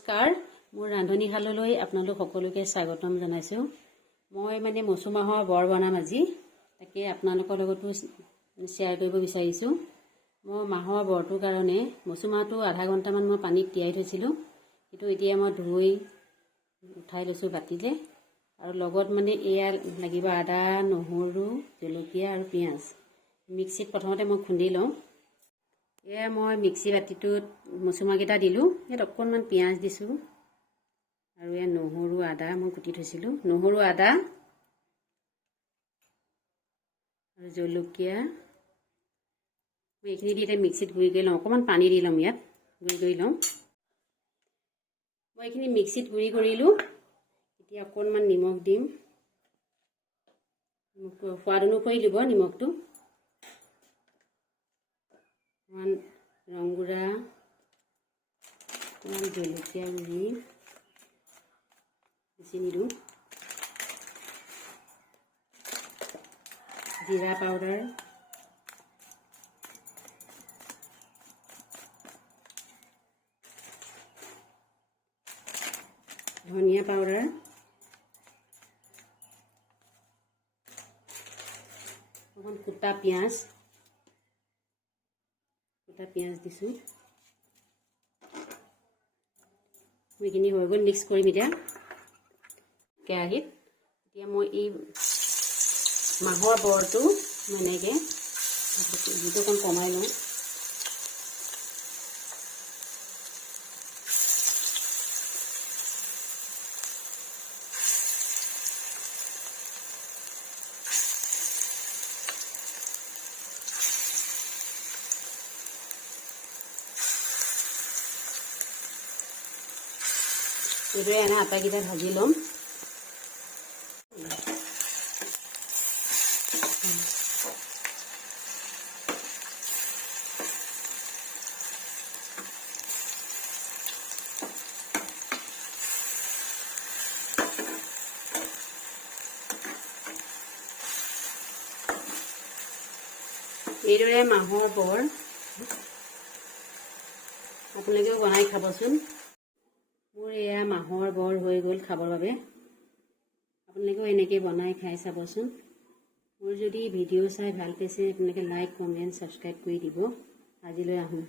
নমস্কাৰ, মোৰ ৰান্ধনীশাললৈ আপোনালোক সকলোকে স্বাগতম জনাইছোঁ। মই মচু মাহৰ বৰ বনাম আজি, তাকে আপোনালোকৰ লগতো শ্বেয়াৰ কৰিব বিচাৰিছোঁ। মই মাহৰ বৰটোৰ কাৰণে মচু মাহটো আধা ঘণ্টামান মই পানীত তিয়াই থৈছিলোঁ, কিন্তু এতিয়া মই ধুই উঠাই লৈছোঁ বাতিলে। আৰু লগত এয়া লাগিব আদা, নহৰু, জলকীয়া আৰু পিঁয়াজ। মিক্সিত প্ৰথমতে মই খুন্দি লওঁ। এয়া মই মিক্সি বাতিটোত মচু মাহকেইটা দিলোঁ। ইয়াত অকণমান পিঁয়াজ দিছোঁ আৰু এয়া নহৰু, আদা মই কুটি থৈছিলোঁ। নহৰু, আদা আৰু জলকীয়া মই এইখিনি দি এতিয়া মিক্সিত গুড়ি কৰি লওঁ। অকণমান পানী দি ল'ম, ইয়াত গুড়ি কৰি লওঁ। মই এইখিনি মিক্সিত গুড়ি কৰিলোঁ। এতিয়া অকণমান নিমখ দিম, সোৱাদ অনুসৰি দিব নিমখটো। অকণমান ৰং গুড়া, অকণমান জলকীয়া গুড়ি বেছি নিদিওঁ, জিৰা পাউডাৰ, ধনিয়া পাউডাৰ, অকণমান কুটা পিঁয়াজ দিছোঁ। এইখিনি হৈ গ'ল, মিক্স কৰিম এতিয়া কেৰাহীত। এতিয়া মই এই মাহৰ বৰটো এনেকৈ জুইটো অকণ কমাই লওঁ। এইদৰে আটাকেইটা ভাজি ল'ম। এইদৰে মাহৰ বৰ আপোনালোকেও বনাই খাবচোন। মোৰ এয়া মাহৰ বৰ হৈ গ'ল খাবৰ বাবে। আপোনালোকেও এনেকৈ বনাই খাই চাবচোন। মোৰ যদি ভিডিঅ' চাই ভাল পাইছে আপোনালোকে লাইক, কমেণ্ট, ছাবস্ক্ৰাইব কৰি দিব। আজিলৈ আহোঁ।